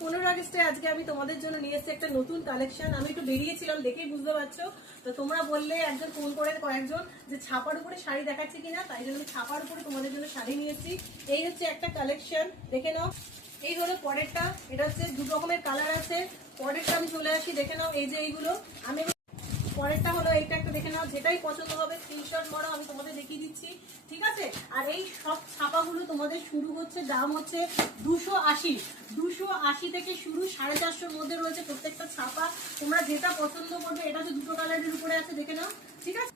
15 আগস্টে আজকে আমি তোমাদের জন্য নিয়ে এসেছি একটা নতুন কালেকশন। আমি একটু বেরিয়েছিলাম, দেখেই বুঝতে পারছো। তো তোমরা বললে একজন ফোন করে কয়েকজন যে ছাপার উপরে শাড়ি দেখাচ্ছে কিনা, তাই জন্য আমি ছাপার উপরে তোমাদের জন্য শাড়ি নিয়ে এসেছি। এই হচ্ছে একটা কালেকশন, দেখে নাও। এই হলো পরেরটা, এটা হচ্ছে দু রকমের কালার আছে। পরেরটা আমি চলে আসি, দেখে নাও। এই যে এইগুলো আমি পরেরটা হলো এইটা, একটা দেখে নাও। যেটাই পছন্দ হবে স্ক্রিনশট মারো, আমি তোমাদের দেখিয়ে দিচ্ছি, ঠিক আছে। আর এই সব ছাপাগুলো তোমাদের শুরু হচ্ছে, দাম হচ্ছে 280 থেকে শুরু, 450-র মধ্যে রয়েছে প্রত্যেকটা ছাপা। তোমরা যেটা পছন্দ করবে, এটা হচ্ছে দুটো কালারের উপরে আছে, দেখে নাও, ঠিক আছে।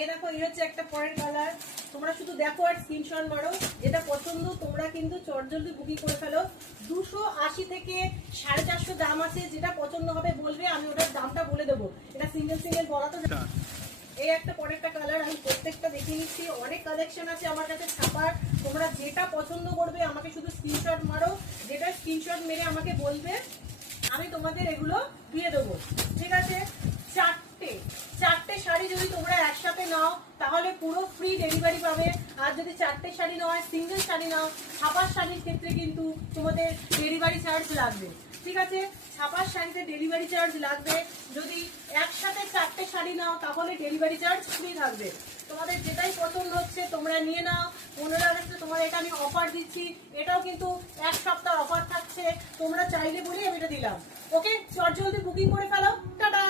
এই দেখো, এই হচ্ছে একটা পরের কালার। তোমরা শুধু দেখো আর স্ক্রিনশট মারো, যেটা পছন্দ তোমরা কিন্তু চটজলদি বুকিং করে ফেলো। 280 থেকে 450 দাম আছে, যেটা পছন্দ হবে বলবে, আমি ওটার দামটা বলে দেবো। এটা সিঙ্গেল সিঙ্গেল বলা তো। এই একটা পরেরটা কালার, আমি প্রত্যেকটা দেখিয়ে নিচ্ছি। অনেক কালেকশন আছে আমার কাছে ছাপার, তোমরা যেটা পছন্দ করবে আমাকে শুধু স্ক্রিনশট মারো। যেটা স্ক্রিনশট মেরে আমাকে বলবে, আমি তোমাদের এগুলো দিয়ে দেবো, ঠিক আছে। চারটে শাড়ি যদি তোমরা একসাথে নাও তাহলে পুরো ফ্রি ডেলিভারি পাবে। আর যদি চারটে শাড়ি নাও, সিঙ্গেল শাড়ি নাও, ছাপার শাড়ির ক্ষেত্রে কিন্তু তোমাদের ডেলিভারি চার্জ লাগবে, ঠিক আছে। ছাপার শাড়িতে ডেলিভারি চার্জ লাগবে। যদি একসাথে চারটে শাড়ি নাও তাহলে ডেলিভারি চার্জ ফ্রি থাকবে। তোমাদের যেটাই পছন্দ হচ্ছে তোমরা নিয়ে নাও। 15 আগস্টে তোমার এটা আমি অফার দিচ্ছি, এটাও কিন্তু এক সপ্তাহ অফার থাকছে। তোমরা চাইলে বলি আমি এটা দিলাম। ওকে, চটজলদি বুকিং করে ফেলো। টাটা।